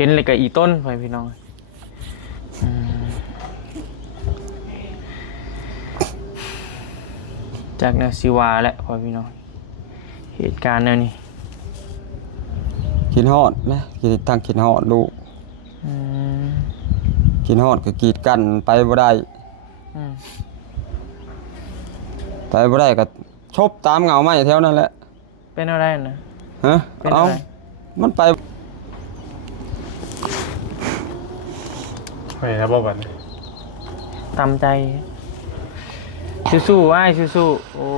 เห็นเลยกับอีต้นไปพี่น้องจากแนวซิวาและพอพี่น้องเหตุการณ์แนวนี้กินฮอดนะกินตั้งกินฮอดลูกกินฮอดก็กีดกันไปบ่ได้ไปบ่ได้ก็ชบตามเงาไม้แถวนั้นแหละเป็นอะไรนะฮะเอามันไปครับบอกก่อนตามใจสู้ๆไอ้สู้ๆโอ้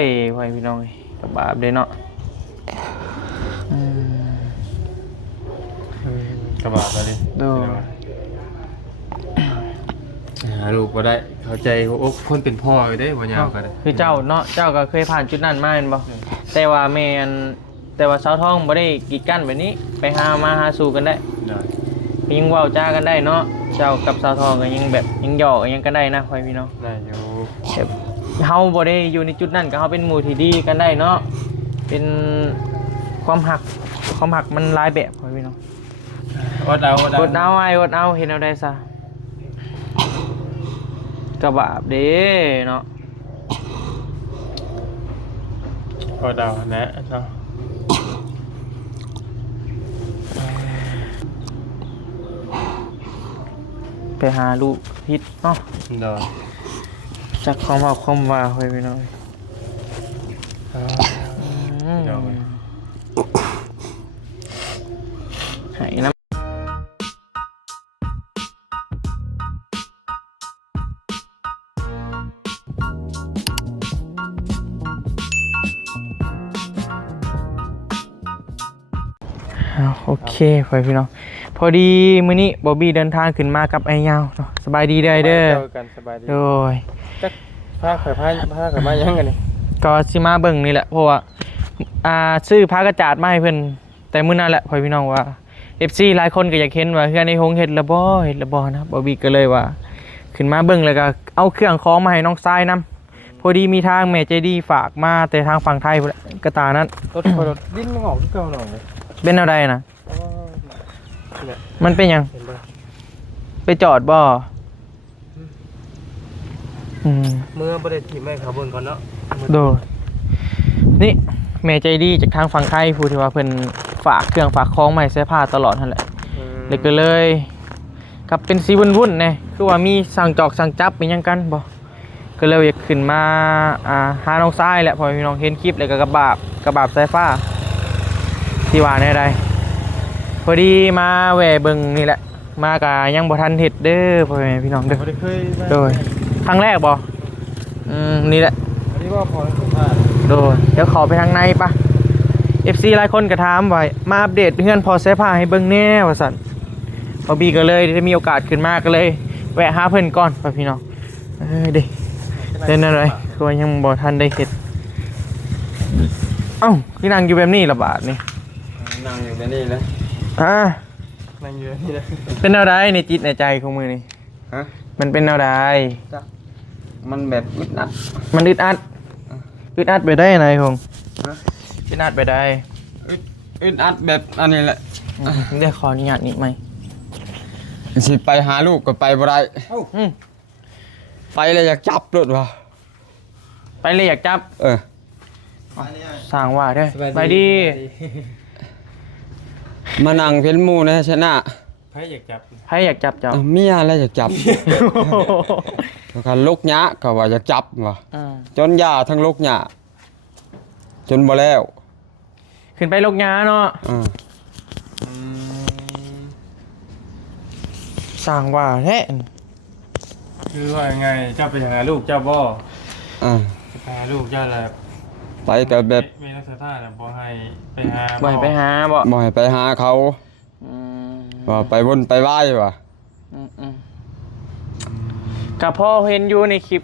ยไว้พี่น้องกับบาปเด้เนาะกระบาดอะไรดูลูกก็ได้เข้าใจโอ้คนเป็นพ่อได้บ่ยาวก็ได้คือเจ้าเนาะเจ้าก็เคยผ่านจุดนั้นมาเห็นบ่แต่ว่าแม่นแต่ว่าสาวท้องบ่ได้กีดกันแบบนี้ไปหามาหาสู่กันได้ยังเว้าจ้ากันได้เนาะเจ้ากับสาวทองก็ยังแบบยังหยอกยังกันได้นะพ่อพี่น้องได้อยู่เฮาบ่ได้อยู่ในจุดนั้นก็เฮาเป็นหมู่ที่ดีกันได้เนาะเป็นความหักมันหลายแบบพ่อพี่น้องอดเอาไอ้อดเอาเห็นเอาได้ซะกระบาบเด้เนาะอดเอาแนะเนาะไปหาลูกพิษเนาะจากความว่าไปพี่น้องหายน้ำโอเคไปพี่น้องพอดีมื้อนี้บอบบี้เดินทางขึ้นมากับไอ้ยาวเนาะสบายดีเด้อสบายดีโดยผ้าข่อยมายังกันนี่ก็สิมาเบิ่งนี่แหละเพราะว่าซื้อผ้ากระจาดมาให้เพิ่นแต่มื้อนั้นแหละพ่อพี่น้องว่า FC หลายคนก็อยากเห็นว่าเฮือนในหงเฮ็ดละบ่นะบอบบี้ก็เลยว่าขึ้นมาเบิ่งแล้วก็เอาเครื่องของมาให้น้องทรายนำพอดีมีทางแม่ใจดีฝากมาแต่ทางฝั่งไทยพุ่นกระตานั้นรถดิ้นออกคือเก่าหน่อยเป็นอะไรนะมันเป็นยังไปจอดบ่เมื่อประเด็นที่แม่ขับบนก่อนเนาะโดนี่แม่ใจดีจากทางฝั่งไทยพูดที่ว่าเพิ่นฝากเครื่องฝากของมาให้เสื้อผ้าตลอดนั่นแหละเลยก็เลยกับเป็นสีวุ่นๆเนี่ยคือว่ามีสั่งจอกสั่งจับเป็นยังกันบ่ก็เลยอยากขึ้นมาหาน้องทรายแหละพอพี่น้องเห็นคลิปเลยก็กระบาบสายฟ้าที่ว่าในใดพอดีมาแหวเบิ่งนี่แหละมากะยังบ่ทันเฮ็ดเด้อพ่อแม่พี่น้องเด้อโดยครั้งแรกบ่นี่แหละอันนี้ว่าพอโดยเดี๋ยวขอไปทางในปะ FC หลายคนก็ถามว่ามาอัปเดตเฮือนพอเสื้อผ้าให้เบิ่งแน่ว่าซั่นพอบีก็เลยได้มีโอกาสขึ้นมาก็เลยแวะหาเพิ่นก่อนพ่อพี่น้องเด้เป็นอะไรคือว่ายังบ่ทันได้เฮ็ดคือนั่งอยู่แบบนี้ละบาดนี่นั่งอยู่แบบนี้เลยนั่งอยู่นี่เลยเป็นอะไรในจิตในใจของมือนี่มันเป็นอะไรมันแบบอึดอัดมันอึดอัดไปได้ไหนคงอึดอัดไปได้อึดอัดแบบอันนี้แหละได้ขออนุญาตนิดไหมสิไปหาลูกก็ไปบ่ได้ไปเลยอยากจับรถวะไปเลยอยากจับสั่งว่าด้วยไปดีมานั่งเพ้นมูนะชนะใครอยากจับเจ้าเมียอะไรอยากจับกันลูกหยะก็ว่าอยากจับวะจนยาทั้งลูกหยะจนบ่แล้วขึ้นไปลูกหยะเนาะสั่งว่าแท้คือว่าไงเจ้าไปหาลูกเจ้าบ่ไปหาลูกเจ้าอะไรไปกับแบบมีนักศึกษาบ่ให้ไปหาบ่ให้ไปหาเขาว่าไปวนไปไหว้ว่ะกับพ่อเห็นอยู่ในคลิป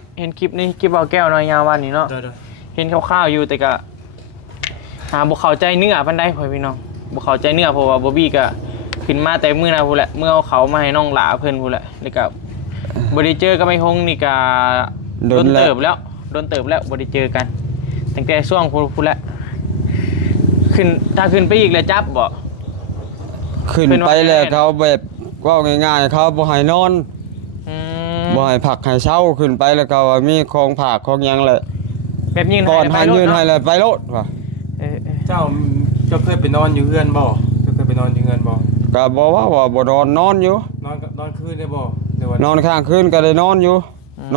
ในคลิปเอาแก้วน้อยยาววันนี้เนาะเห็นคร่าวๆอยู่แต่ก็บ่เข้าใจเนื้อปานใดพ่อพี่น้องบ่เข้าใจเนื้อเพราะว่าบ่บี้ก็ขึ้นมาแต่มื้อน่ะพู้นแหละเมื่อเอาเขามาให้น้องหลาเพิ่นพู้นแหละแล้วก็บ่ได้เจอกับไอ้ฮงนี่ก็โดนเติบแล้วบ่ได้เจอกันตั้งแต่ช่วงพู้นแหละถ้าขึ้นไปอีกแล้วจับบ่ ขึ้นไปแล้วเขาแบบเว่าง่ายๆเขาบ่ให้นอน อืม บ่ให้ผักให้เช้าขึ้นไปแล้วก็ว่ามีของผักของหยังแหละ แบบยืน ก่อน ให้ ให้ ไป ยืน โลด ให้ เนาะ เลยไปโลดว่ะ เจ้าเคยไปนอนอยู่เฮือนบ่เจ้าเคยไปนอนอยู่เฮือนบ่ ก็บอกว่าบ่นอนอยู่ นอนคืนได้บ่เดี๋ยววัน นอนข้างคืนก็ได้นอนอยู่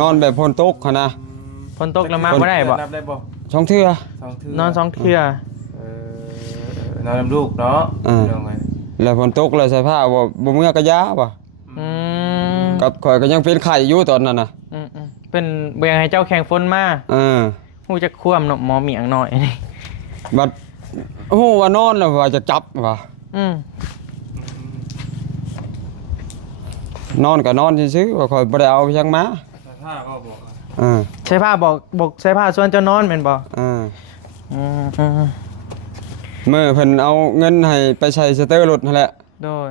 นอนแบบฝนตกหั่นนะ ฝนตกแล้วมาบ่ได้บ่ นับได้บ่ ช่องเทื่อ 2 เทื่อน อน2เทื่อ นอนนำลูกเนาะ อ่า เรื่องไง แล้วฝนตกแล้วใส่ผ้าบ่เมื่อกะยาว่ะ อืม กับข่อยก็ยังเป็นไข้อยู่ตอนนั้นน่ะ อืมเป็นเบียงให้เจ้าแข่งฝนมา เออ ฮู้จักคว่ำเนาะหมอเหมียงหน่อยนี่ บัดฮู้ว่านอนแล้วว่าจะจับว่ะ อืม นอนก็นอนซื่อๆว่าข่อยบ่ได้เอาหยังมา ถ้าก็บอก เออ ใช้ผ้าบอกใช้ผ้าส่วนเจ้านอนแม่นบ่ เออ อืม มื้อเพิ่นเอาเงินให้ไปใช้สเตอร์รถนั่นแหละ โดย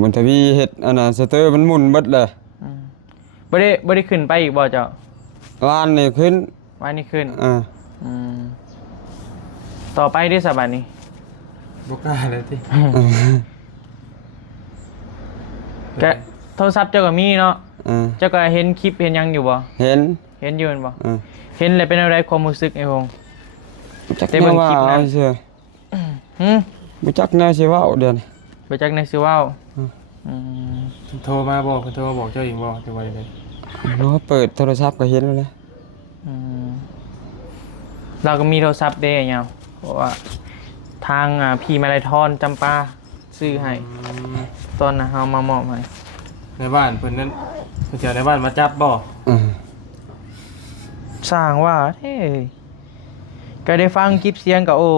บุญทวีเฮ็ดอันน่ะสเตอร์มันหมุนเบิดเลย บ่ได้ขึ้นไปอีกบ่เจ้า ล้านนี่ขึ้น วันนี้ขึ้น อ่า อืมต่อไปที่สบัดนี้ บ่กล้าเลยติ แกโทรศัพท์เจ้าก็มีเนาะ อ่า เจ้าก็เห็นคลิปเห็นหยังอยู่บ่ เห็น เห็นอยู่แม่นบ่ อ่า เห็นแล้วเป็นอะไรความรู้สึกไอ้พงษ์ จัก ได้ แน เบิ่ ว ง ว่า คลิปนะ เอาเชื่อ หืม บ่จักแนวสิเว้าเดี๋ยวนี้ ไปจักในสิเว้าอืม โทรมาบอกเพิ่นโทรมาบอกเจ้าเองบ่จังว่าจังได๋ รู้ว่าเปิดโทรศัพท์ก็เห็นแล้วแหละ อืมเราก็มีโทรศัพท์เด้ยาวเพราะว่าทางพี่มาลายทอนจำปาซื้อให้ตอนน่ะเฮามามอบให้ ในบ้านเพิ่นนั้นเพิ่นจะเอาในบ้านมาจับบ่ อ่า สร้างว่าเฮ้ยก็ได้ฟังคลิปเสียงก็โอ้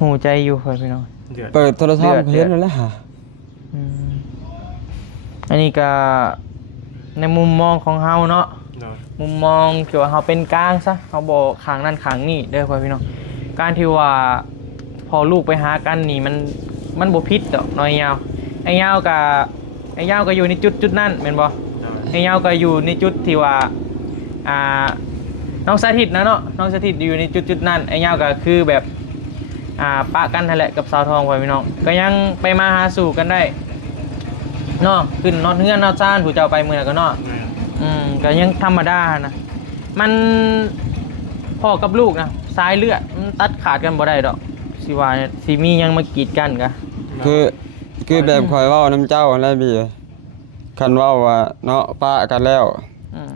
หูใจอยู่เพิ่นพี่น้อง เดือด เปิดโทรศัพท์ก็เห็นแล้วแหละฮะ อืมอันนี้ก็ในมุมมองของเฮาเนาะ เนาะ มุมมองเกี่ยวกับเฮาเป็นกลางซะเฮาบ่ข้างนั้นข้างนี้เด้อพ่อพี่น้องการที่ว่าพอลูกไปหากันนี่มันบ่ผิดดอกน้อยยาวไอ้ยาวก็อยู่ในจุดนั้นแม่นบ่ เนาะ ไอ้ยาวก็อยู่ในจุดที่ว่าอ่าน้องสาธิตนะเนาะน้องสาธิตอยู่ในจุดนั้นไอ้ยาวก็คือแบบปะกันนั่นแหละกับสาวทองพ่อพี่น้องก็ยังไปมาหาสู่กันได้เนาะขึ้นนอนเฮือนนอนซ่านผู้เจ้าไปมื้อนั้นก็เนาะ ก็ยังธรรมดานะมันพ่อกับลูกนะสายเลือดมันตัดขาดกันบ่ได้ดอกสิว่าเนี่ยสิมียังมากีดกันกะ คือแบบข่อยเว้านํเจ้าอะไรพี่คันเว้าว่าเนาะปะกันแล้ว อืม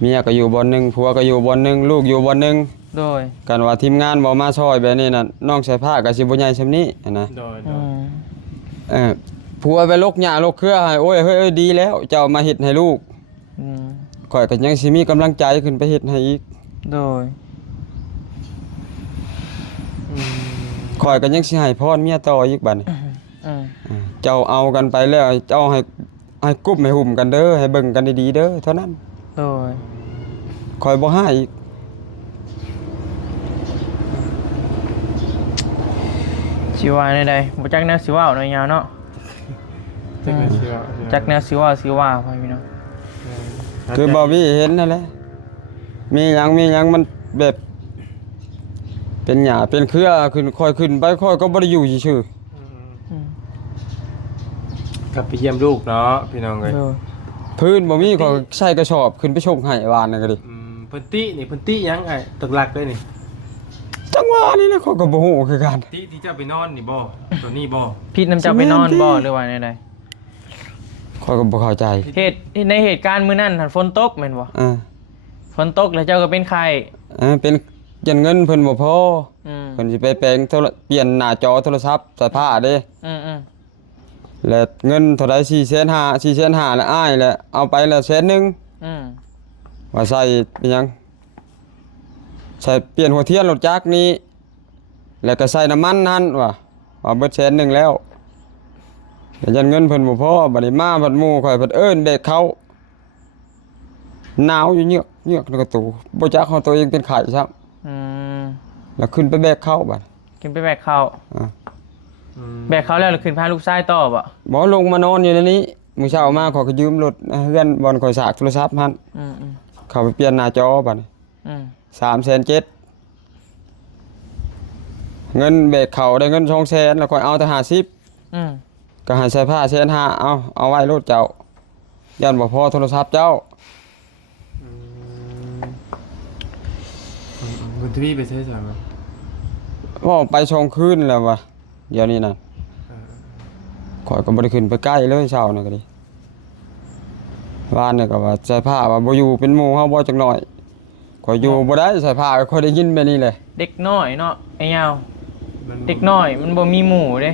เมียก็อยู่บ่อนหนึงผัวก็อยู่บ่อนหนึงลูกอยู่บ่อนหนึง โดย กันว่าทีมงานบ่มาช่วยแบบนี้น่ะน้องใส่ผ้าก็สิบ่ใหญ่ซำนี้นะ โดย อืม ผัวไปลกหญ้าลกเครือให้โอ้ยเฮ้ยดีแล้วเจ้ามาเฮ็ดให้ลูก อืม ข่อยก็ยังสิมีกำลังใจขึ้นไปเฮ็ดให้อีก โดย ข่อยก็ยังสิให้พรเมียต่ออีกบัดนี้ อืม เจ้าเอากันไปแล้วเจ้าให้กุบให้หุ่มกันเด้อให้เบิ่งกันดีๆเด้อเท่านั้น โดย ข่อยบ่ให้อีก สิว่าในใดบ่จักแนวสิว่าหน่อยยาวเนาะ จังได๋สิว่า จักแนวสิว่าพ่อพี่น้อง คือบ่มีเห็นนั่นแหละมีหยังมันแบบเป็นหญ้าเป็นเครือขึ้นค่อยขึ้นไปค่อยก็บ่ได้อยู่ซื่อ อืม กลับไปเยี่ยมลูกเนาะพี่น้องเอ้ย โดย ๆพื้นบ่มีก็ใส่กระสอบขึ้นไปชงให้วานนั่นก็ดิ เพิ่นตินี่เพิ่นติหยังไอ้ตึกหลักเลยนี่ จังหวะนี้นะเขาก็บ่ฮู้คือกัน ติที่เจ้าไปนอนนี่บ่ตัวนี้บ่ พี่น้ำเจ้าไปนอนบ่หรือว่าในใด ข้อยก็บ่เข้าใจ ในเหตุการณ์มื้อนั้นหั่นฝนตกแม่นบ่ อ่า ฝนตกแล้วเจ้าก็เป็นไข้ เป็นยันเงินเพิ่นบ่พอ อืม เพิ่นสิไปแปลงเปลี่ยนหน้าจอโทรศัพท์ใส่ผ้าเด้ อืม แล้วเงินเท่าใด4,500,000แล้วอ้ายแล้วเอาไปแล้ว100,000 อืม ว่าใส่เป็นหยังใส่เปลี่ยนหัวเทียนรถจักรนี้แล้วก็ใส่น้ำมันนั่นว่าเบิด100,000แล้วแต่ยันเงินเพิ่นบ่พอบัดนี้มาบัดหมู่ข่อยเพิ่นเอิ้นเด็กเขาหนาวอยู่เยือกแล้วก็ตูบ่จักเฮาตัวเองเป็นไข้ซับ อืม แล้วขึ้นไปแบกเข้าบัด กินไปแบกเขาว อ่า แบกเขาวแล้วเราขึ้นพาลูกชายต่อบ่ บ่ลงมานอนอยู่ในนี้มื้อเช้ามาขอยก็ยืมรถเฮือนบ่อนข่อยสากโทรศัพท์หั่น อืม เข้าไปเปลี่ยนหน้าจอบัดนี้ อืม 3,700,000 เงินเบรกเขาได้เงิน200,000แล้วค่อยเอาแต่50อืม ก็ให้ใส่ผ้า1,500เอาไว้รถเจ้าย่านบ่พอโทรศัพท์เจ้า คุณทวีไปใช้สารบ่ ว่าไปชงคืนแล้ววะเดี๋ยวนี้น่ะข่อยก็บ่ได้ขึ้นไปใกล้เลยเช้านี่ก็ดิบ้านนี่ก็ว่าใส่ผ้าว่าบ่อยู่เป็นหมู่เฮาบ่จักหน่อยข่อยอยู่บ่ได้ใส่ผ้าก็ค่อยได้ยินแบบนี้เลย เด็กน้อยเนาะไอ้ยาวเด็กน้อยมันบ่มีหมู่เด้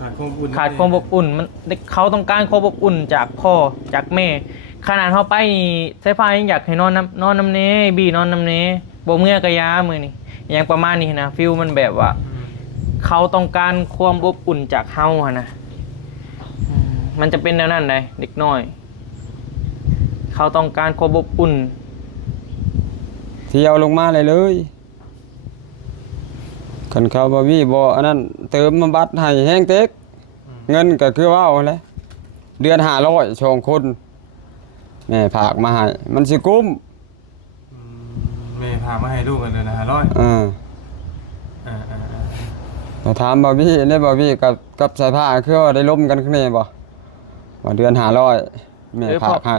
ขาดความอุ่น ขาดความอบอุ่นมันเด็กเขาต้องการความอบอุ่นจากพ่อจากแม่ขนาดเฮาไปนี่ใส่ฟ้ายังอยากให้นอนน้ำเนบี้นอนน้ำเนบ่เมื่อกะยามื้อนี่อย่างประมาณนี้นะฟีลมันแบบว่า เขาต้องการความอบอุ่นจากเฮาหั่นนะมันจะเป็นแนวนั้นได้เด็กน้อย เขาต้องการความอบอุ่น เที่ยวลงมาเลยคันเขาบ่มีบ่อันนั้นเติมมาบัตรให้แฮงเต็กเงินก็คือว่าเอาแหละเดือน500ช่องคนแม่ฝากมาให้มันสิกุ้ม แม่พามาให้ลูกกันเลยนะ500ถ้าถามบ่มีได้บ่มีกับสายผ้าคือว่าได้ล้มกันข้างในบ่ว่าเดือน500แม่ฝากให้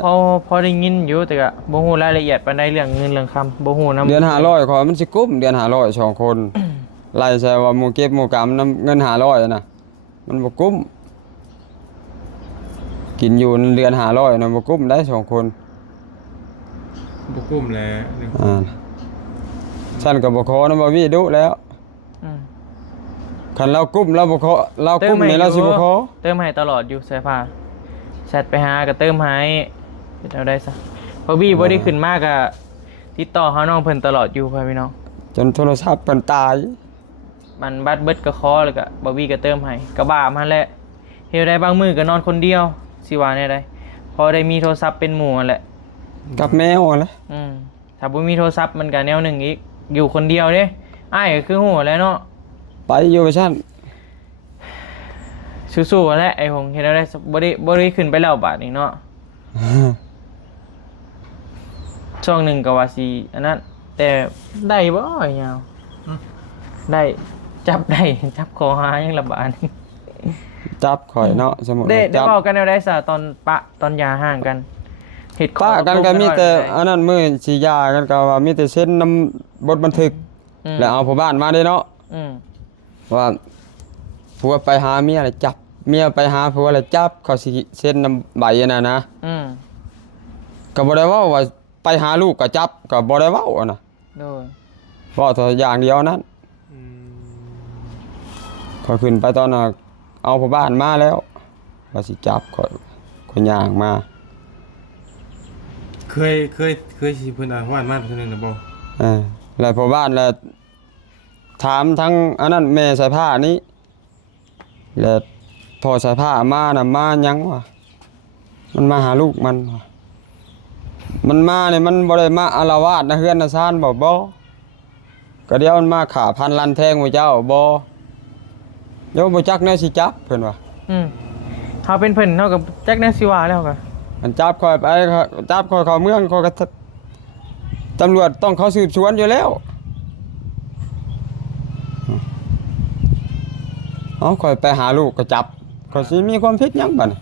พอได้ยินอยู่แต่ก็บ่ฮู้รายละเอียดปานใดเรื่องเงินเรื่องคำบ่ฮู้นำ เดือน500ขอมันสิกุ้มเดือน500ช่องคนไล่ใส่ว่าหมู่เก็บหมู่กำนำเงิน500น่ะมันบ่กุ้มกินอยู่เดือน500น่ะบ่กุ้มได้สองคน บุกุ้มแล้ว ฉันก็บ่ขอนะบ่มีดุแล้ว อืม คันเรากุ้มเราบ่ขอเรากุ้มนี่เราสิบ่ขอ เติมให้ตลอดอยู่สายฟ้าแชทไปหาก็เติมให้เฮ็ดเอาได้ซะพอบี้บ่ได้ขึ้นมากก็ติดต่อหาน้องเพิ่นตลอดอยู่พ่อพี่น้อง จนโทรศัพท์เพิ่นตาย มันบัดเบิดก็ขอแล้วก็บ่บี้ก็เติมให้ก็บ้ามันแหละเฮ็ดได้บางมื้อก็นอนคนเดียวสิว่าแน่ใดพอได้มีโทรศัพท์เป็นหมู่นั่นแหละ กับแมวแหละ ถ้าบ่มีโทรศัพท์มันก็แนวหนึงอีกอยู่คนเดียวเด้อ้ายก็คือฮู้แหล้วเนาะ ไปอยู่ไปซั่น สู้ๆแหละไอ้หงเฮ็ดเอาได้บ่ได้ขึ้นไปแล้วบาดนี้เนาะ ช่วงหนึ่งก็ว่าสิอันนั้นแต่ได้บ่ไอ้ยาวได้จับคอหายังละบาด จับข่อยเนาะสมมุติ ได้ จับ เว้ากันแนวใดซะตอนยาห่างกันเฮ็ด ป้ากันก็มีแต่อันนั้นมื้อสิยากันก็ว่ามีแต่เซ็นนำบทบันทึกแล้วเอาผู้บ้านมาได้เนาะว่าผัวไปหาเมียแล้วจับเมียไปหาผัวแล้วจับเขาสิเซ็นนำใบนั่นนะก็บ่ได้เว้าว่าไปหาลูกก็จับก็บ่ได้เว้าอะนะ โดย เว้าแต่อย่างเดียวนั้นพอขึ้นไปตอนน่ะเอาผู้บ้านมาแล้วว่าสิจับข่อยย่างมา เคยสิเพิ่นอ่านว่านมาเพิ่นน่ะบ่ แล้วผู้บ้านแล้วถามทั้งอันนั้นแม่ใส่ผ้านี้แล้วพอใส่ผ้ามาน่ะมาหยังวะมันมาหาลูกมันวะมันมาเนี่ยมันบ่ได้มาอาละวาดนะเฮือนนะซ่านบ่ก็เดี๋ยวมันมาขาพันลันแทงหัวเจ้าบ่เดี๋ยวบ่จักแนวสิจับเพิ่นว่า เฮาเป็นเพิ่นเฮากับจักแนวสิว่าแล้วก็ มันจับข่อยไปจับข่อยเข้าเมืองข่อยก็ตำรวจต้องเขาสืบสวนอยู่แล้วเอาข่อยไปหาลูกก็จับข่อยสิมีความผิดหยังบัดนี้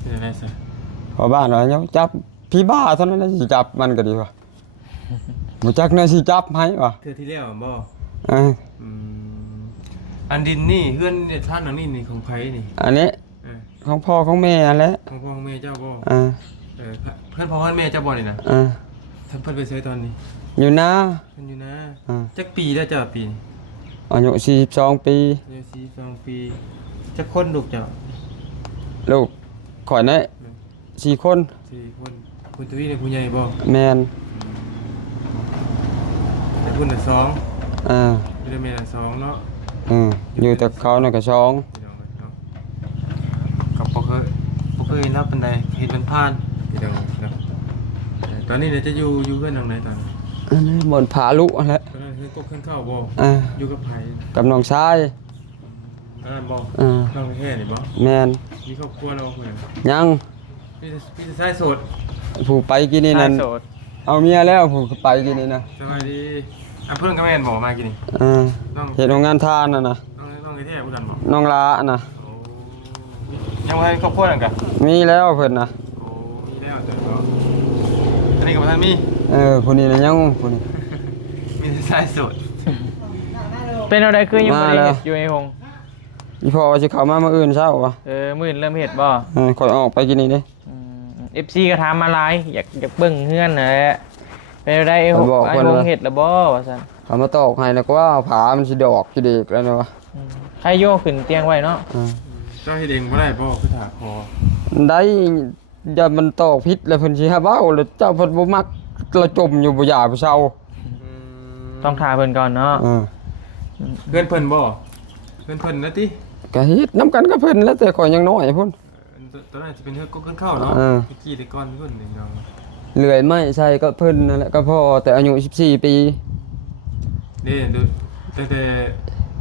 เป็นอะไรซะ พอบ้านว่าเนาะจับพี่บ้าเท่านั้นแหละสิจับมันก็ดีกว่าบ่จักแนวสิจับให้วะ เทื่อที่แล้วบ่ อ่า อันดินนี่เฮือนเนี่ยท่านหลังนี่ของไผนี่ อันนี้ของพ่อของแม่อันแหละ ของพ่อของแม่เจ้าบ่ อ่า เพื่อนพ่อเพื่อนแม่เจ้าบ่นี่นะ อ่า ท่านเพิ่นไปซื้อตอนนี้ อยู่นะ เพิ่นอยู่นะ อ่า จักปีแล้วเจ้าปีนี่ อายุ42ปี อายุ42ปีจักคนลูกเจ้า ลูกข่อยนี่4คน 4คนคุณทวีเนี่ยผู้ใหญ่บ่ แม่น แต่คุณน่ะ2 อ่า มีแต่แม่น่ะ2เนาะ อยู่แต่เขาน่ะก็2 พี่น้องเนาะกับบ่เคยรับปานใดเฮ็ดมันผ่านพี่น้องเนาะตอนนี้เนี่ยจะอยู่เพื่อนทางไหนตอนนี้ อันนี้บนผาลุอันแหละ ตอนนั้นคือกบขึ้นเข้าบ่ อยู่กับไผ กับน้องชาย อันนั้นบ่ อ่า น้องแท้นี่บ่ แม่น มีครอบครัวแล้วบ่เพิ่น ยัง พี่จะชายโสด ผู้ไปกินนี่นั่น โสด เอาเมียแล้วผมไปกินนี่นะ สวัสดีเพื่อนก็แม่นบอกมากินนี่ น้อง เห็นโรงงานทานน่ะนะ น้องไอ้เท่ผู้ดันบอก น้องลาน่ะ โอ้ยังไม่ครอบครัวนั่นกัน มีแล้วเพิ่นน่ะ โอ้มีแล้วแต่ก็อันนี้กับท่านมี ผู้นี้น่ะยังผู้นี้ มีแต่สายโสด เป็นอะไรคือยังบ่ได้ มาแล้ว เฮ็ดอยู่ไอ้หง อีพ่อว่าสิเข้ามามื้ออื่นเช้าวะ มื้อนี้เริ่มเฮ็ดบ่ ข่อยออกไปกินนี่เด้ FC ก็ถามมาหลายอยากเบิ่งเฮือนนั่นแหละเป็นอะไรไอ้หง บอก ไอ้ เพิ่น หง ว่า เฮ็ดแล้วบ่ว่าซั่น เขามาตอกให้แล้วก็ว่าผามันสิดอกสิเด็กแล้วนะวะ ใครโยกขึ้นเตียงไว้เนาะ เจ้าเฮ็ดเองบ่ได้บ่คือถาคอ ได้อย่ามันตอกพิษแล้วเพิ่นสิหาเว้าแล้วเจ้าเพิ่นบ่มักละจมอยู่บ่อยากไปเซา ต้องถามเพิ่นก่อนเนาะ เพื่อนเพิ่นบ่เพื่อนเพิ่นนะติ ก็เฮ็ดนํกันกับเพิ่นแล้วแต่ข่อยยังน้อยพุ่น ตอนนั้นจะเป็นเฮือกก็เข้าเนาะ เออ เมื่อกี้แต่ก่อนเพิ่นนี่เนาะ เลื่อยไม้ใส่ก็เพิ่นนั่นแหละก็พอแต่อายุ14 ปี นี่ดูแต่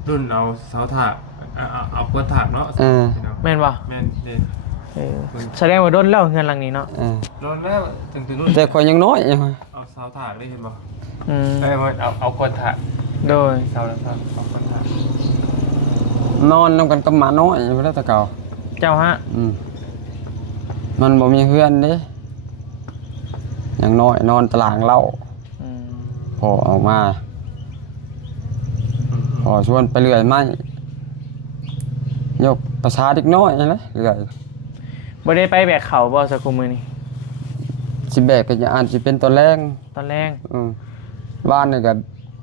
รุ่นเอาเสาถากเอากวนถากเนาะ แม่นบ่ แม่นเด้ แสดงว่าโดนแล้วเฮือนหลังนี้เนาะ นอนแล้วถึงรุ่น แต่ข่อยยังน้อยยัง เอาเสาถากได้เห็นบ่ อืม ได้บ่เอากวนถาก โดย เสาแล้วครับเอากวนถาก นอนนํกันกับหมาน้อยพุ่นแล้วแต่เก่า เจ้าฮะ มันบ่มีเฮือนเด้ยังน้อยนอนตารางเหล้า อืม พอออกมาพอชวนไปเลื่อยไม้ยกประชาเด็กน้อยนั่นแหละเลื่อย บ่ได้ไปแบกเขาบ่สักคุมื้อนี้ สิแบกก็จะอ่านสิเป็นตอนแรง ตอนแรก บ้านนี่ก็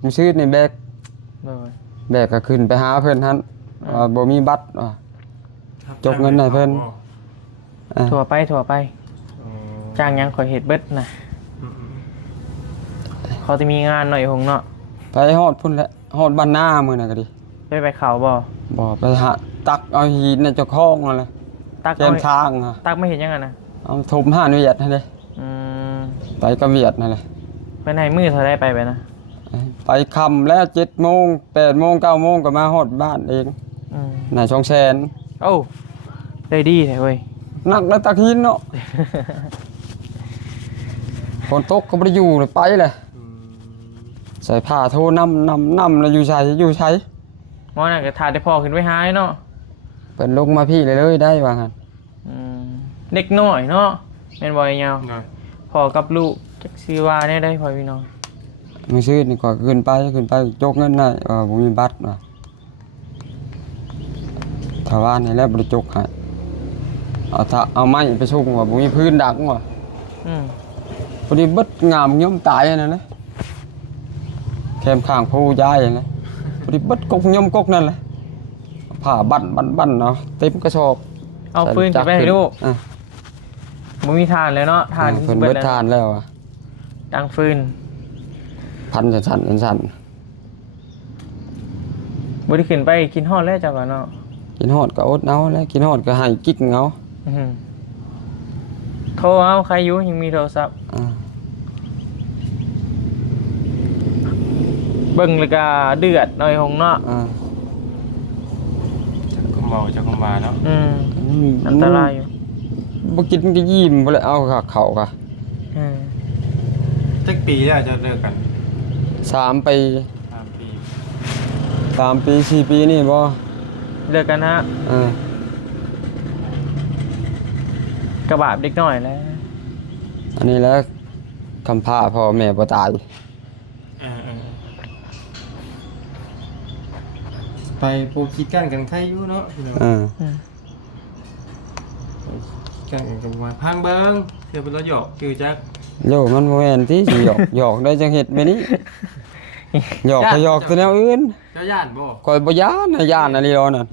มีชื่อนี่แบก โดย แบกก็ขึ้นไปหาเพิ่นหั่นว่าบ่มีบัตรว่ะ จกเงินให้เพิ่น ถั่วไปจ้างหยังข่อยเฮ็ดเบิดน่ะเขาจะมีงานหน่อยหงเนาะ ไปฮอดพุ่นแหละฮอดบ้านหน้ามื้อน่ะก็ดิ ไปเขาบ่ บ่ไปหาตักเอาหินน่ะเจ้าของนั่นแหละ ตัก แกมทางอ่ะ ตักไม่เห็นยังไงนะ เอาถมห้านเวียดนั่นเด้ อืม ไปกับเวียดนั่นแหละ เพิ่นให้มื้อเท่าได้ไปนะ ไปค่ำแล้ว7:00 น 8:00 น 9:00 นก็มาฮอดบ้านเอง อืม น่ะช่องแสน โอ้ได้ดีแท้เว้ย นักแล้วตักหินเนาะฝนตกก็บ่ได้อยู่เลยไปเลยใส่ผ้าโทนำแล้วอยู่ใช้ หมอน่ะก็ถ่าได้พอขึ้นไว้หายเนาะ เพิ่นลงมาพี่เลยได้ว่างั้น อืมเด็กน้อยเนาะแม่นบ่ยาว หน่อย พ่อกับลูกจักสิว่าแน่ได้พ่อพี่น้อง มื้อซื่อนี่ก็ขึ้นไปยกเงินให้บ่มีบัตรว่ะถ้าว่านี่แหละบ่ได้จกให้เอาไม้ไปส่งว่าบ่มีพื้นดักว่ะ อืม พอดีเบิดงามย่อมตายนั่นแหละแคมข้างผู้ยายนั่นแหละพอดีเบิดกกย่อมกกนั่นแหละผ้าบั่นเนาะเต็มกระสอบ เอาฟืนขึ้นไปให้ลูก อ่ะ บ่มีทานเลยเนาะทาน เพิ่นเบิดทานแล้วอ่ะ ดังฟืน พันสั่น บ่ได้ขึ้นไปกินฮอดแล้วเจ้าก็เนาะ กินฮอดก็อดเอาแล้วกินฮอดก็ให้กิ๊กเอา อื้อหือโทรเอาใครอยู่ยังมีโทรศัพท์ เบิ่งแล้วก็เดือดหน่อยหงเนาะ กุมเบาจะกุมบาเนาะ อันตรายอยู่ บ่กินก็ยิ้มบ่เลยเอาเข้าค่ะ จักปีแล้วจะเลิกกัน 3 ปี 3 ปี 3 ปี4 ปีนี่บ่ เลิกกันฮะ อ่าก ระบาดเด็กน้อยแล้ว อันนี้แหล้วคำพาพ่อแม่บ่ตาย ไปโปรคิดกันใครอยู่เนาะพี่น้อง กันมาพังเบิ้งเดี๋ยวเป็นรถหยอกคือจัก โยมันบ่แม่นที่สิหยอกได้จังเฮ็ดแม่นี้หยอกก็หยอกแต่แนวอื่น เจ้าย่านบ่ ข่อยบ่ย้านนะย้านอันนี้ดอกนั่น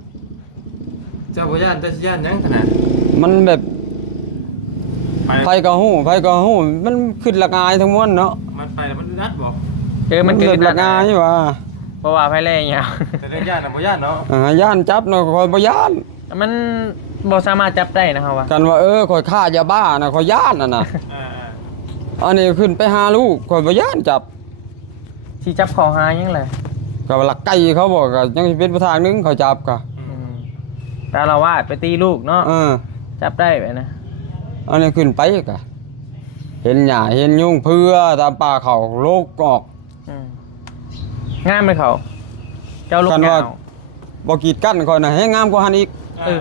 เจ้าบ่ย่านเจ้าสิย่านหยังขนาด มันแบบ ไป ไผก็ฮู้มันขึ้นละงายทั้งมวลเนาะ มันไปแล้วมันนัดบ่ มันเกิ เกิ ด ดละงายว่า เพราะว่าไผแลยาว แต่เรื่องย่านน่ะบ่ย่านเนาะ ย้านจับเนาะข่อยบ่ย้าน มันบ่สามารถจับได้นะครับว่า กันว่าข่อยฆ่ายาบ้าน่ะข่อยย้านน่ะน่ะ อันนี้ขึ้นไปหาลูกข่อยบ่ย้านจับ สิจับขอหายังแหละ ก็ว่าลักไก่เขาบอกก็ยังสิเป็นประธานนึงเขาจับก็ แต่ละวาดไปตีลูกเนาะจับได้ไปนะ อันนี้ขึ้นไปก็ เห็นหญ้าเห็นยุงเพื่อตามป่าเขาโลกออก อืมงามไหมเขา เจ้าลูก กัน ห ว่า ยา บ่กีดกันค่อยน่ะให้งามกว่าหันอีก เออ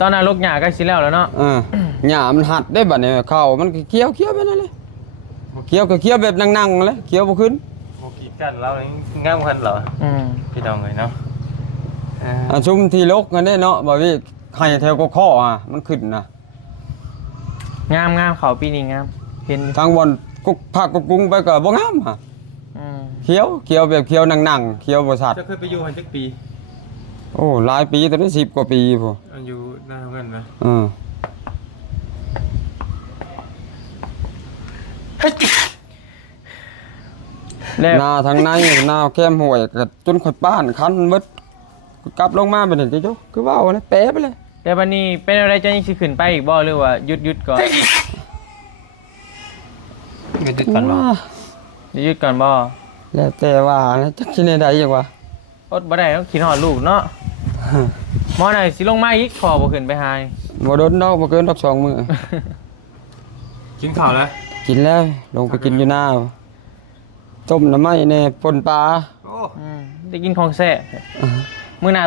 ตอนนั้นลูกหยาใกล้สิแล้วแล้วเนาะ หญ้ามันหัดได้บัดนี้เข้ามันก็เคี้ยวๆไปนั่นเลยเคี้ยวก็เคี้ยวแบบนั่งๆเลยเคี้ยวบ่ขึ้น โมกีดกันแล้วงามกันเหรอ อืม พี่น้องเลยเนาะ ชุมที่ลกกันได้เนาะบ่วิไข่แถวก็ข้อมันขึ้นนะ งามงามเขาปีนี้งามเห็น ทางบนกุกผักกุกกุ้งไปก็บ่งามอืม เคี้ยวแบบเคี้ยวนั่งๆเคี้ยวบ่สัตว์ จะเคยไปอยู่หันจักปี โอ้หลายปีแต่ได้10กว่าปีพุ่น อายุนานกันนะ เออ แล้ว หน้าทางในหน้าแก้มห้วยก็จนข่อยป้านคันเบิดกลับลงมาบัดนี้เจ้าคือว่าเอานะแปะไปเลย แต่วันนี้เป็นอะไรจะยังสิขึ้นไปอีกบ่หรือว่าหยุดก่อน เงินจุดกันวะ หยุดก่อนบ่ แล้วแต่ว่านะจักสิได้ใดจังวะ อดบ่ได้ต้องกินหอดลูกเนาะหมอน่ะสิลงมาอีกขอบ่ขึ้นไปหา บ่โดนดอกบ่เกินดอก2มื้อ กินข้าวแล้ว กินแล้วลงไปกินอยู่หน้าต้มหน่อไม้แน่ป่นปลา โอ้ อืมได้กินของแซ่บมื้อหน้า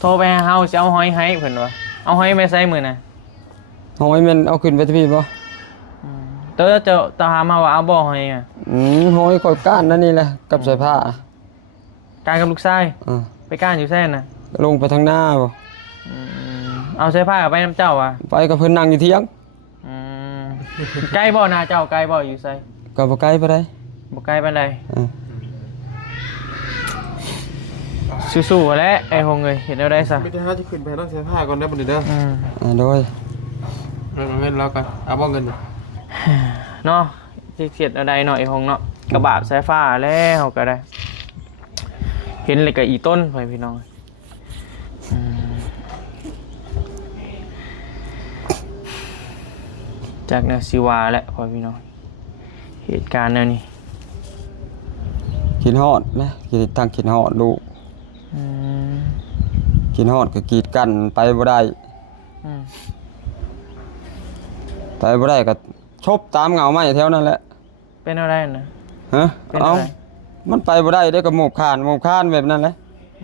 โทรไปหาเฮาสิเอาหอยให้เพิ่นว่าเอาหอยไปใส่มื้อน่ะ หอยมันเอาขึ้นไปที่พี่บ่ เตอจะถามมาว่าเอาบ่หอยอ่ะ หอยข่อยก้านนั่นนี่แหละกับสายผ้า การกับลูกชาย อ่า ไปก้านอยู่แซ่นน่ะ ลงไปทางหน้าบ่ เอาใส่ผ้าไปน้ำเจ้าอ่ะ ไปกับเพิ่นนั่งอยู่เที่ยง อืมใกล้บ่นาเจ้าใกล้บ่อยู่ไส ก็บ่ไกลไปได้ บ่ใกล้ปานใด อ่า สู้ๆแหละไอ้หงเอ้ยเห็นแล้วได้ซะ ไม่ได้ห้าที่ขึ้นไปต้องใช้ผ้าก่อนได้บันเดี๋ยว โดย เอาเงินเรากันเอาบ้องเงิน เนาะสิเสียดอะไรหน่อยหงเนาะกระบาดสายฟ้าแล้วก็ได้ เห็นเลยก็อีต้นไปพี่น้องจากแนวซิวาแหละพอพี่น้องเหตุการณ์แนวนี้ กินฮอดนะกินตั้งกินฮอดลูก อืม กินฮอดก็กีดกันไปบ่ได้ อืม ไปบ่ได้ก็ชบตามเหงาไม้แถวนั้นแหละ เป็นอะไรนะ ฮะ เป็น เอา อะไร มันไปบ่ได้ได้ก็หมกคานแบบนั้นแหละ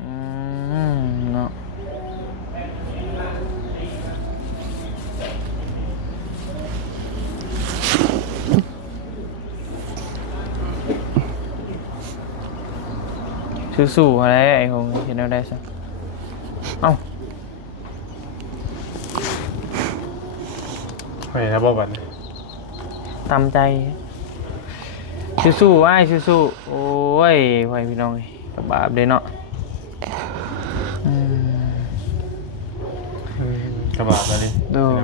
อืมเนาะสู้ๆอะไรไอ้หงเห็นแล้วได้ซะเอ้า เฮ้ยแล้วบ้องกัน ตามใจสู้ๆไอ้สู้ๆโอ้ยไว้พี่น้องเอ้ยกับบาปเด้เนาะอืม กระบะมาดิ โดน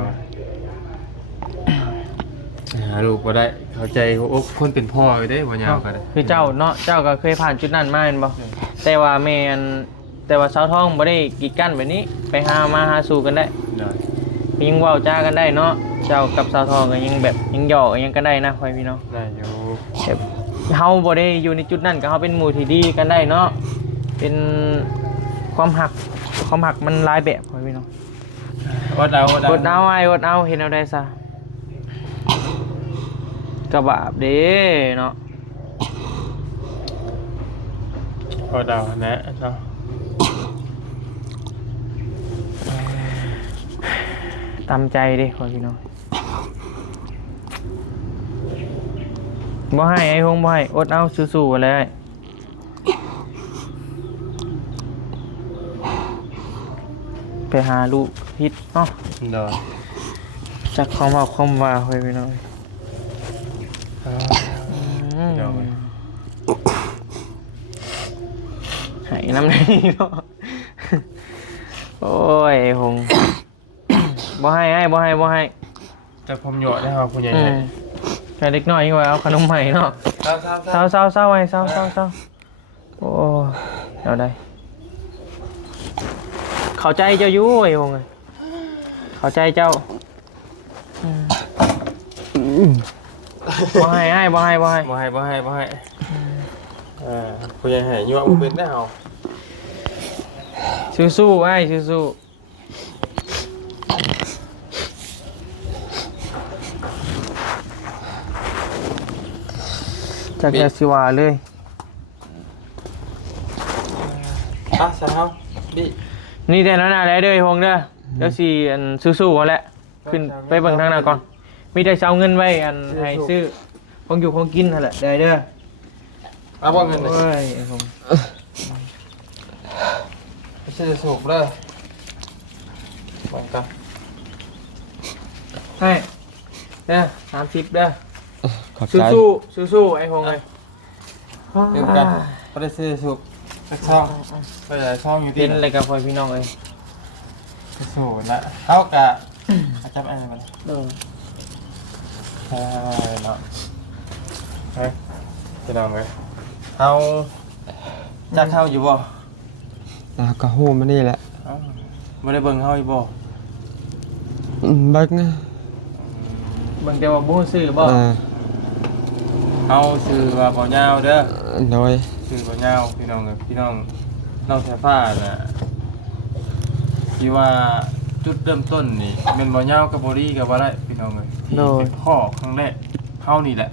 หาลูกก็ได้เข้าใจหัวอกคนเป็นพ่ออยู่ได้หัวยาวกัน คือเจ้าเนาะเจ้าก็เคยผ่านจุดนั้นมาแม่นบ่แต่ว่าแม่นแต่ว่าสาวทองบ่ได้กีดกันแบบนี้ไปหามาหาสู่กันได้ ได้ ยังเว้าจ้ากันได้เนาะเจ้ากับสาวทองก็ยังแบบยังหยอกยังกันได้นะพ่อพี่น้อง ได้อยู่ แบบเฮาบ่ได้อยู่ในจุดนั้นก็เฮาเป็นหมู่ที่ดีกันได้เนาะเป็นความหักมันหลายแบบพ่อพี่น้อง อดเอา อดเอาไอ้อดเอาเห็นเอาได้ซะกระบาบเด้เนาะ อดเอานะเนาะ ตามใจเด้พ่อพี่น้องบ่ให้ไอ้หงบ่ให้อดเอาสู้ๆอะไรไปหาลูกพิษเนาะ เนาะ จากความว่าความว่าพ่อพี่น้อง เดี๋ยว หายน้ำในเนาะโอ้ยไอ้หง บ่ให้บ่ให้ จะพมหยอดได้ครับคุณใหญ่ แค่เล็กน้อยว่าเอาขนมใหม่เนาะ เศร้า เศร้าไว้เศร้าโอ้เอาได้เข้าใจเจ้าอยู่ไอ้หงเข้าใจเจ้าบ่ให้บ่ให้คุณใหญ่ให้ยั่วบุเป็นได้เอา สู้ไอ้สู้ จากแนวสิว่าเลย อ่ะสาวดิ นี่แต่นั้นอะไรเด้อพงเด้อเดี๋ยวสิอันสู้ๆเอาแหละขึ้นไปเบิ่งทางหน้าก่อนมีแต่เอาเงินไว้อันให้ซื้อของอยู่ของกินนั่นแหละได้เด้อ เอาบ่เงินเลย โอ้ยไอ้พง ไม่ใช่สูบเลยบังกัน ให้เด้อ30เด้อ ขอบ สู้ ใจ ๆสู้ๆไอ้พงเลย เริ่มกันก็ได้ซื้อสูบสักช่องก็ได้ช่องอยู่ เป็ ที่ นอะไรกับพ่อพี่น้องเอ้ย สูบละเท่ากับอาจารย์อะไรมัน ใช่เนาะเฮ้ยพี่น้องเลยเฮาจักเฮาอยู่บ่ แล้วก็ฮู้มานี่แหละ อ้าวบ่ได้เบิ่งเฮาอยู่บ่ เบักนะ เบิ่งแต่ว่าบ่ซื้อบ่ เฮาชื่อว่าบ่ยาวเด้อ โดย ชื่อบ่ยาวพี่น้องเอ้ยพี่น้องน้องสายฟ้าน่ะที่ว่าจุดเริ่มต้นนี่แม่นบ่ยาวกับบ่ดีกับบ่ได้พี่น้องเอ้ยที่เป็นพ่อครั้งแรกเฮานี่แหละ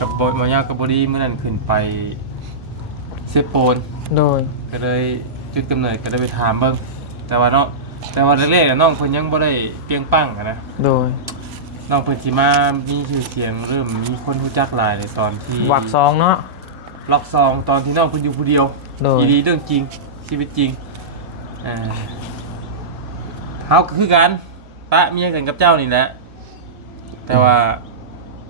กับบ่ยาวกับบ่ดีมื้อนั้นขึ้นไปเซโปน โดย ก็เลยจุดกำเนิดก็ได้ไปถามเบิ่งแต่ว่าเนาะแต่ว่าแรกๆน้องเพิ่นยังบ่ได้เปรียงปังอะนะ โดย น้องเพิ่นสิมามีชื่อเสียงเริ่มมีคนรู้จักหลายในตอนที่ วัก2เนาะ ล็อกซองตอนที่น้องเพิ่นอยู่ผู้เดียว โดย อีดีเรื่องจริงชีวิตจริงเฮาก็คือกันปะเมียกันกับเจ้านี่แหละแต่ว่า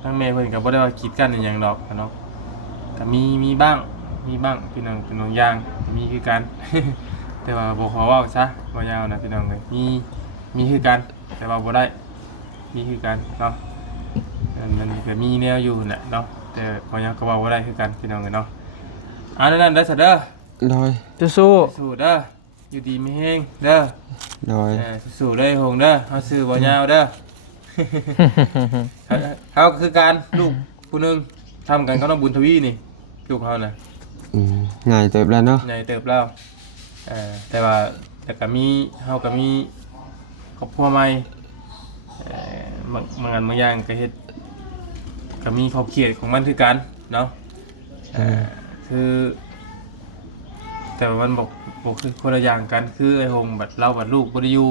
ทางแม่เพิ่นก็บ่ได้ว่ากีดกันอหย่างดอกเนาะก็มีบ้างพี่น้องเป็นน้องอย่างมีคือกัน แต่ว่าบ่ขอเว้าซะบ่ยาวนะพี่น้องเอ้ยมีคือกันแต่ว่าบ่ได้มีคือกันเนาะมันก็มีแนวอยู่น่ะเนาะแต่บ่ยาวก็เว้าบ่ได้คือกันพี่น้องเอ้ยเนาะนั่นเด้อซะเด้อ โดย สู้ สู้เด้ออยู่ดีมีแฮงเด้อ โดย สู้เลยหงเด้อเฮาซื้อบ่ยาวเด้อ ๆ เฮาคือการลูกผู้หนึงทำกันกับน้องบุญทวีนี่ลูกเฮาน่ะ ง่ายเติบแล้วเนาะ ใหญ่เติบแล้วแต่ว่าแต่ก็มีเฮาก็มีครอบครัวใหม่บางอันบางอย่างก็เฮ็ดก็มีขอบเขตของมันคือกันเนาะคือแต่ว่ามันบอกคือคนละอย่างกันคือไอ้หงบัดเราบัดลูกบ่ได้อยู่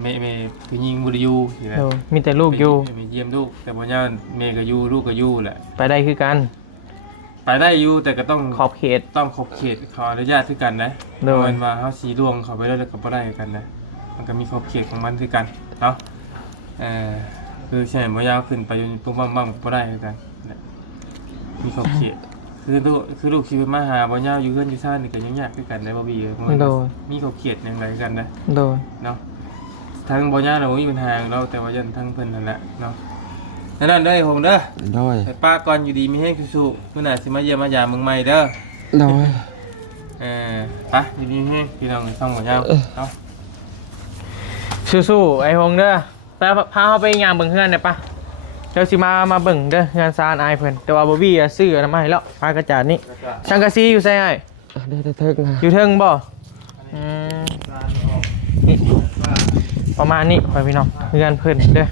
แม่คือยิงบ่ได้อยู่สินะ โดยมีแต่ลูกอยู่ มีเยี่ยมลูกแต่บ่ย่าแม่ก็อยู่ลูกก็อยู่แหละ ไปได้คือกัน ไปได้อยู่แต่ก็ต้อง ขอบเขต ต้องขอบเขตขออนุญาตคือกันนะ โดย เพราะมันว่าเฮาสีดวงเขาไปได้แล้วก็บ่ได้คือกันนะมันก็มีขอบเขตของมันคือกันเนาะคือใช่บ่ยาวขึ้นไปปุ๊บบังบ่ได้คือกันนะมีขอบเขตคือลูกชีวิตมาหาบ่ยาวอยู่เฮือนอยู่ซ่านนี่ก็ยังยากคือกันได้บ่บีมัน โดย มีขอบเขตอย่างไรกันนะ โดย เนาะทั้งบ่ยาวน่ะบ่มีปัญหาเราแต่ว่ายันทั้งเพิ่นนั่นแหละเนาะนั่นเด้อหงเด้อ โดย ไปป้าก่อนอยู่ดีมีแห้งสู้ๆมื้อหน้าสิมาเยี่ยมมายามเมืองใหม่เด้อ โดย ไปอยู่ดีมีแห้งพี่น้องช่องบ่ยาวเนาะ สู้ๆไอ้หงเด้อไปพาเขาไปงานเบิ่งเฮือนได้ปะเดี๋ยวสิมาเบิ่งเด้องานซานอายเพิ่นแต่ว่าบ่บี้อะซื้ออนำมาให้แล้วพากระจาดนี่สังกะสีอยู่ไสอ้าย ได้เทิกนะ อยู่เทิงบ่นี่ประมาณนี้พ่อพี่น้องเฮือนเพิ่นเด้อ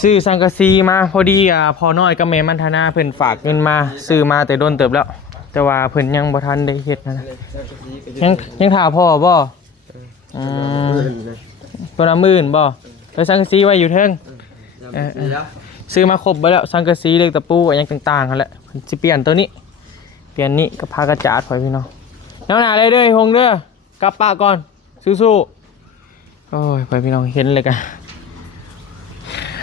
ซื้อสังกะสีมาพอดีพอน้อยกับแม่มันธนาเพิ่นฝากเงินมาซื้อมาแต่โดนเติบแล้ว แต่ว่าเพิ่นยังบ่ทันได้เฮ็ดนะยังถ่าพ่อบ่ตัวละ10,000บ่แล้วสังกะสีไว้อยู่เทิงซื้อมาครบไปแล้วสังกะสีเล็กตะปูอะไรต่างๆนั่นแหละสิเปลี่ยนตัวนี้เปลี่ยนนี้กับพากระจาดพ่อพี่น้องแล้วหน้าเลยเด้อหงเด้อกลับปะก่อนสู้ๆโอ้ยพ่อพี่น้องเห็นเลยกัน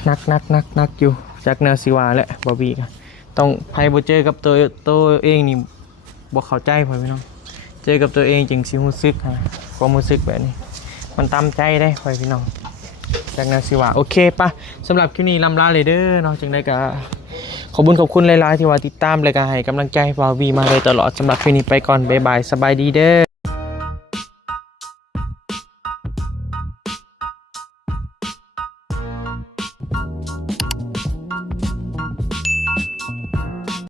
นักอยู่จากแนวสิวาแหละบอบบี้กันต้องไพ่บ่เจอกับตัวเองนี่บ่เข้าใจพ่อพี่น้องเจอกับตัวเองจึงสิรู้สึกความรู้สึกแบบนี้มันตามใจได้พ่อพี่น้องจากแนวสิวาโอเคปะสำหรับคลิปนี้ลำลาเลยเด้อเนาะจังได้ก็ขอบคุณหลายๆที่ว่าติดตามและก็ให้กำลังใจบอบบี้มาเลยตลอดสำหรับคลิปนี้ไปก่อนบ๊ายบายสบายดีเด้อ